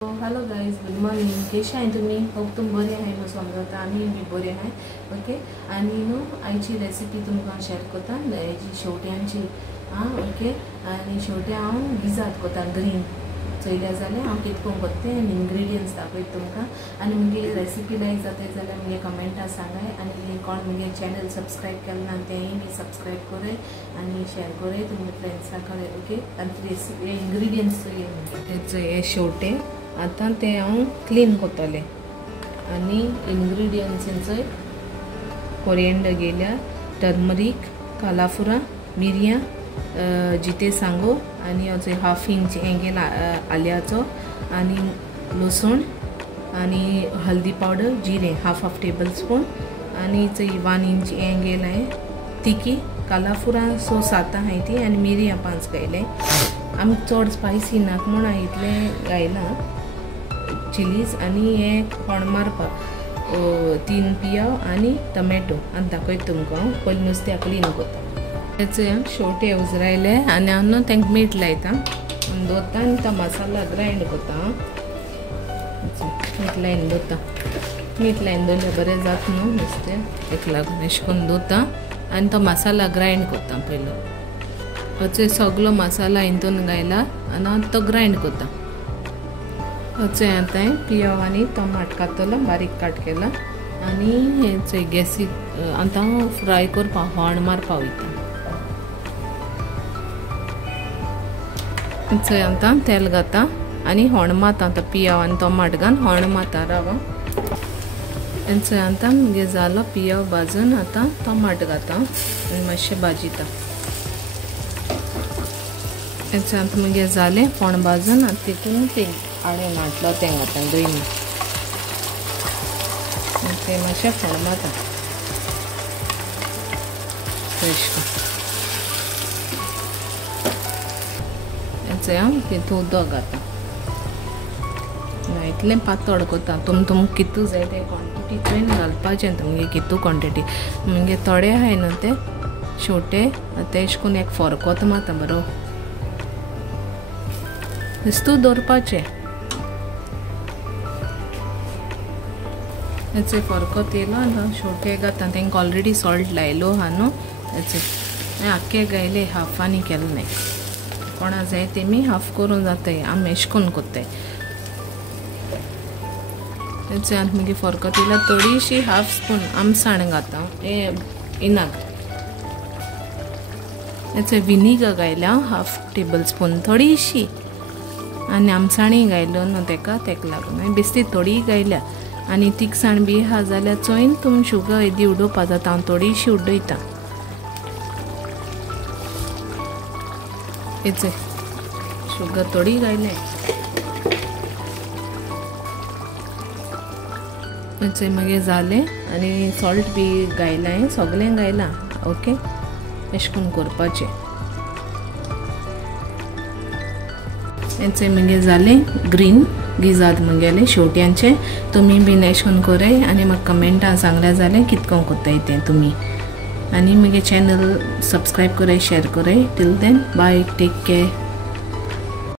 Hello guys, good morning. कशे आहे तुम्ही? होप तुम बरे आहे न्हू समजता. आमी बी बरे आहे. ओके. आनी न्हू आयची रेसिपी तुमकां शेअर करता हेजी शेवट्यांची. ओके. आनी शेवट्या हांव गिजात करता ग्रीन चयल्या जाल्यार हांव कितको करता आनी इंग्रेडियंट्स दाखयता तुमकां. आनी मुगे रेसिपी लायक जाता जाल्यार मुगे कमेंटा सांगाय. आनी कोण मुगे चॅनल सबस्क्रायब केलें ना तेंय बी सबस्क्रायब कराय आनी शेअर कराय तुमगे फ्रेंड्सां कडेन. ओके. आनी रेसिपी इंग्रेडियंट्स हे शेवटे आता ते हांव क्लीन करतले आनी इंग्रेडियंट्सांचो कोरिएंडर गेल्या, टर्मरीक, कालाफुरा, मिरयां, जिते सांगो आनी अजून हाफ इंच हें गेला आल्याचो आनी लसूण आनी हल्दी पावडर, जिरें हाफ टेबल स्पून आनी 1 इंच हें गेला तिकी, कालाफुरा 7 आहाय ती आनी मिरयां 5 घायले. आमी चड स्पायसी नाक म्हूण हांव इतलें घायला चिलीज. आनी हे कोण मारपाक 3 पियाव आनी टोमॅटो आनी दाखयता तुमकां. पयलीं नुस्त्या क्लीन करता. तेचे शेवटे उजरायले आनी हांव न्हू तांकां मीठ लायता आनी दवरता आनी तो मसाला ग्रायंड करता. मीठ लायन दवरता. मीठ लायन दवरल्यार बरें जाता न्हू नुस्तें, ताका लागून अशें करून दवरता आनी तो मसाला ग्रायंड करता. पयलो अचो सगलो मसाला हितून घायला आनी हांव तो ग्रायंड करता. अचो आता पियाव आनी टमाट कातलो बारीक काट केला आनी हेचे गॅसी आतां फ्राय करपा हॉण मारपा वयता. चोय आतां तेल घाता आनी हॉण माता. आतां पियाव आनी टमाट घान हॉण माता रावा. चोय आतां मुगे जालो पियाव भाजून. आतां टमाट घाता आनी मातशें भाजिता. हेचे आतां मुगे जालें हॉण भाजून. आतां तितून ते आनी नाटलो तें घाता ग्रीन ते मातशें हॉण माता फ्रेश. हेचे हांव तितून उदक घाता. इतलें पातळ करता. तुम कितू जाय ते क्वॉन्टिटी थंय घालपाचें तुमगे कितू क्वॉन्टिटी. मुगे थोडे आहाय न्हू ते शेवटे ते अशें करून एक फरकोत माता बरो दिसतू दवरपाचें. हेचे फरकोत येयलो आनी शेवटे घाता. तांकां ऑलरेडी सॉल्ट लायलो आहा न्हू. हेचे आख्खे घायले हाफांनी केले नाय. कोणा जाय तेमी हाफ करून जाताय. आमी अशें करून कोत्ताय. हेचे आतां मुगे फरकोत येयला. थोडीशी हाफ स्पून आमसाण घाता इनाक. हेचे विनीगर घायला हाफ टेबल स्पून थोडीशी आनी आमसाणी घायलो न्हू ताका लागून बेश्टी थोडी घायल्या. आनी तिखसाण बी आहा जाल्यार चोयन तुम शुगर येदी उडोवपा जाता. हांव थोडीशी उडयता. हेचे शुगर थोडी घायले. हेचे मागीर जालें आनी सॉल्ट बी घायला. सगलें घायला. ओके. अशें करून करपाचें. हेचे मागीर जालें ग्रीन गिजात मुगेले शेवट्यांचे. तुमी बीन अशें करून कराय आनी म्हाका कमेंटां सांगल्यार जालें कितको कोत्ताय तें तुमी. आनी मुगे चॅनल सबस्क्रायब कराय, शेअर कराय. Till then bye, take care.